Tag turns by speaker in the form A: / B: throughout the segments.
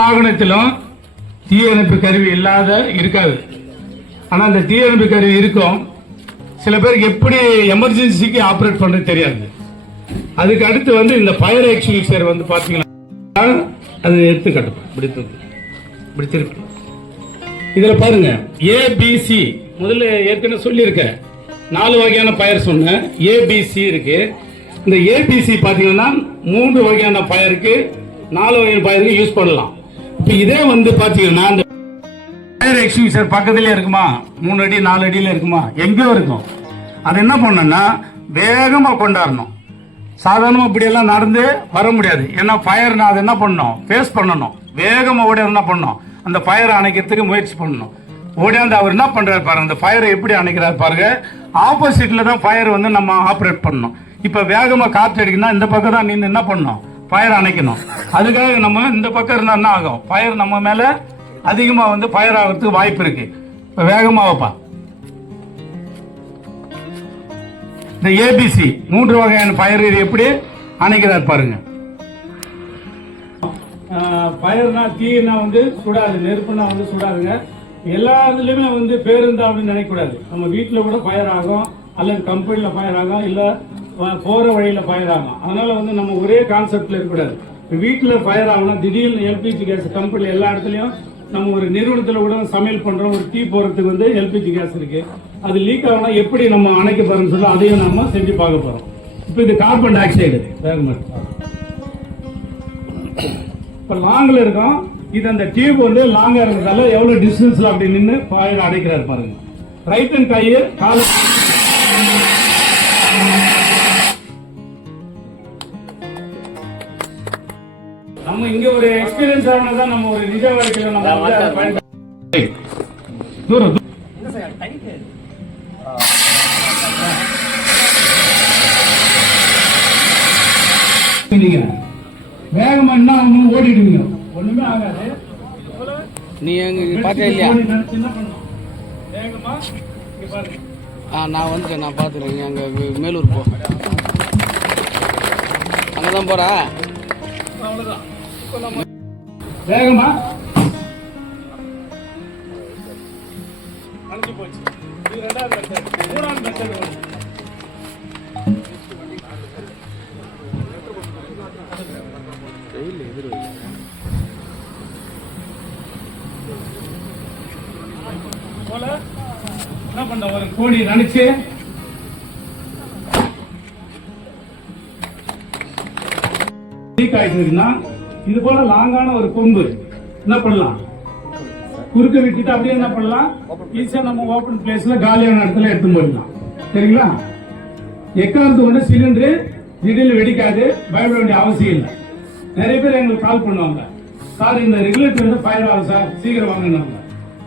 A: வாகனத்திலும் தீயணைப்பு கருவி இல்லாத இருக்காது. ஆனால் அந்த தீயணைப்பு கருவி இருக்கும். சில பேருக்கு எப்படி எமர்ஜென்சிக்கு ஆப்ரேட் பண்ணுறது தெரியாது. அதுக்கு அடுத்து வந்து இந்த ஃபயர் எக்ஸ்டிங்ஷர் வந்து பார்த்தீங்கன்னா அது எடுத்துக்கட்டும் இப்படி தூக்கு. இப்படி திருப்பி. இதில் பாருங்க ஏபிசி முதல்ல ஏற்கனவே சொல்லியிருக்கேன். நாலு வகையான ஃபயர் சொன்னேன். ஏபிசி இருக்கு. இந்த ஏபிசி பார்த்தீங்கன்னா மூன்று வகையான ஃபயருக்கு நாலு வகையான ஃபயருக்கு யூஸ் பண்ணலாம். இதே வந்து பாத்தீங்கன்னா இந்த ஃபயர் எக்ஸ்டிங்ஷர் பக்கத்துலயே இருக்குமா? மூணு அடி நாலு அடியில இருக்குமா? எங்கேயோ இருக்கும். அது என்ன பண்ணணும்னா வேகமா கொண்டாடணும். சாதாரணமாக இப்படியெல்லாம் நடந்து வர முடியாது. ஏன்னா ஃபயர் அது என்ன பண்ணணும் ஃபேஸ் பண்ணணும். வேகமாக ஓடி என்ன பண்ணணும் அந்த ஃபயரை அணைக்கிறதுக்கு முயற்சி பண்ணணும். ஓடியாந்து அவர் என்ன பண்றாரு பாருங்க அந்த ஃபயரை எப்படி அணைக்கிறாரு பாருங்க. ஆப்போசிட்ல தான் ஃபயர் வந்து நம்ம ஆப்ரேட் பண்ணணும். இப்போ வேகமாக காற்று அடிக்கணும்னா இந்த பக்கம் தான் நின்று என்ன பண்ணணும் ஃபயர் அணைக்கணும். அதுக்காக நம்ம இந்த பக்கம் இருந்தால் என்ன ஆகும்? ஃபயர் நம்ம மேலே அதிகமாக வந்து ஃபயர் ஆகிறதுக்கு வாய்ப்பு இருக்கு. இப்போ வேகமாக வைப்பா. இந்த ஏபிசி மூன்று வகையான ஃபயர் இது எப்படி அணைக்கிறார் பாருங்க. ஃபயர்னா தீனா வந்து சுடாது நெருப்புனா வந்து சுடாதுங்க. எல்லா இதுலேயுமே வந்து பேருந்தா அப்படின்னு நினைக்கக்கூடாது. நம்ம வீட்டில் கூட ஃபயர் ஆகும் அல்லது கம்பெனியில் ஃபயர் ஆகும் இல்லை போகிற வழியில் ஃபயர் ஆகும் அதனால் வந்து நம்ம ஒரே கான்செப்டில் இருக்கக்கூடாது. வீட்டில் ஃபயர் ஆகணும் திடீர்னு எல்பிஜி கேஸ் கம்பெனி எல்லா இடத்துலையும் நம்ம ஒரு நிறுவனத்தில் கூட சமையல் பண்ணுறோம் ஒரு டீ போகிறதுக்கு வந்து எல்பிஜி கேஸ் இருக்குது அது லீக் ஆகுனா எப்படி நம்ம அணைக்க போகிறோம்னு சொல்லி அதையும் நம்ம செஞ்சு பார்க்க போகிறோம் இப்போ இது கார்பன் டை ஆக்சைடு வேகமாக இப்போ லாங்கில் இருக்கும். இது அந்த டியூப் வந்து லாங்காக இருக்கிறதால எவ்வளோ டிஸ்டன்ஸில் அப்படி நின்று ஃபயர் அடைக்கிறார் பாருங்க. ரைட் அண்ட் கையை காலை நம்ம இங்க ஒரு எக்ஸ்பீரியன்ஸ் ஆனதான் நம்ம ஒரு நிஜ வாழ்க்கையில நம்ம தூரம் தூரம். நீங்க வேகமா என்ன ஆகணும் ஓடிடுவீங்க ஒண்ணுமே ஆகாது.
B: நீ எங்க பார்த்தியா இல்லையா? ஆ நான் வந்துட்டேன் நான் பார்த்துக்கிறேன். நீ அங்கே மேலூர் போ. அங்கே தான் போகிறா
A: வேகமா. அணைஞ்சு போச்சு. இது ரெண்டாவது மெத்தட் மூணாவது மெத்தட் வருது போல. என்ன பண்ண ஒரு கோடி நினைச்சு. லீக் ஆயிட்டு இருக்குன்னா இது போல லாங்கான ஒரு கொம்பு. என்ன பண்ணலாம்? குறுக்க விட்டுட்டு அப்படியே என்ன பண்ணலாம்? ஈஸியா நம்ம ஓபன் பிளேஸ்ல காலியான இடத்துல எடுத்து போயிடலாம் சரிங்களா? எக்காரத்து கொண்டு சிலிண்டரு திடீர்னு வெடிக்காது பயப்பட வேண்டிய அவசியம் இல்லை. நிறைய பேர் எங்களுக்கு கால் பண்ணுவாங்க. சார் இந்த ரெகுலேட்டர் வந்து ஃபயர் ஆகும் சார். சீக்கிரம் வாங்கினாங்க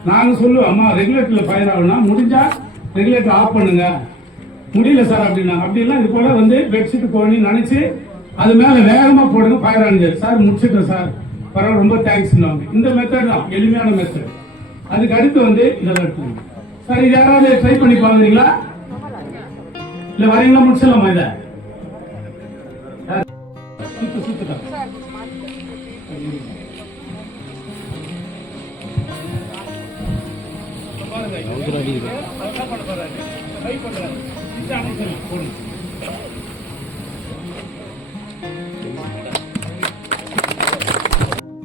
A: நாங்க சொல்லுவோம் அம்மா ரெகுலேட்டர்ல ஃபயர் ஆகும்னா முடிஞ்சா ரெகுலேட்டர் ஆஃப் பண்ணுங்க. முடியல சார் அப்படின்னா அப்படின்னா இது போல வந்து பெட்ஷீட் கோணி நினைச்சு அது மேல வேகமா போடுங்க ஃபயர் ஆனது சார் முடிச்சிட்டேன் சார். பரவாயில்ல ரொம்ப தேங்க்ஸ் இந்த மெத்தட் தான் எளிமையான மெத்தட் அதுக்கு அடுத்து வந்து இதை எடுத்துக்கணும் சார் இது யாராவது ட்ரை பண்ணி பாக்குறீங்களா இல்ல வரீங்களா? முடிச்சிடலாமா இதை? சுத்து சுத்துட்டா பாருங்க
B: அடிக்குது
A: என்ன பண்ண போறாரு ட்ரை பண்றாரு இந்த அமைச்சர் போடுங்க.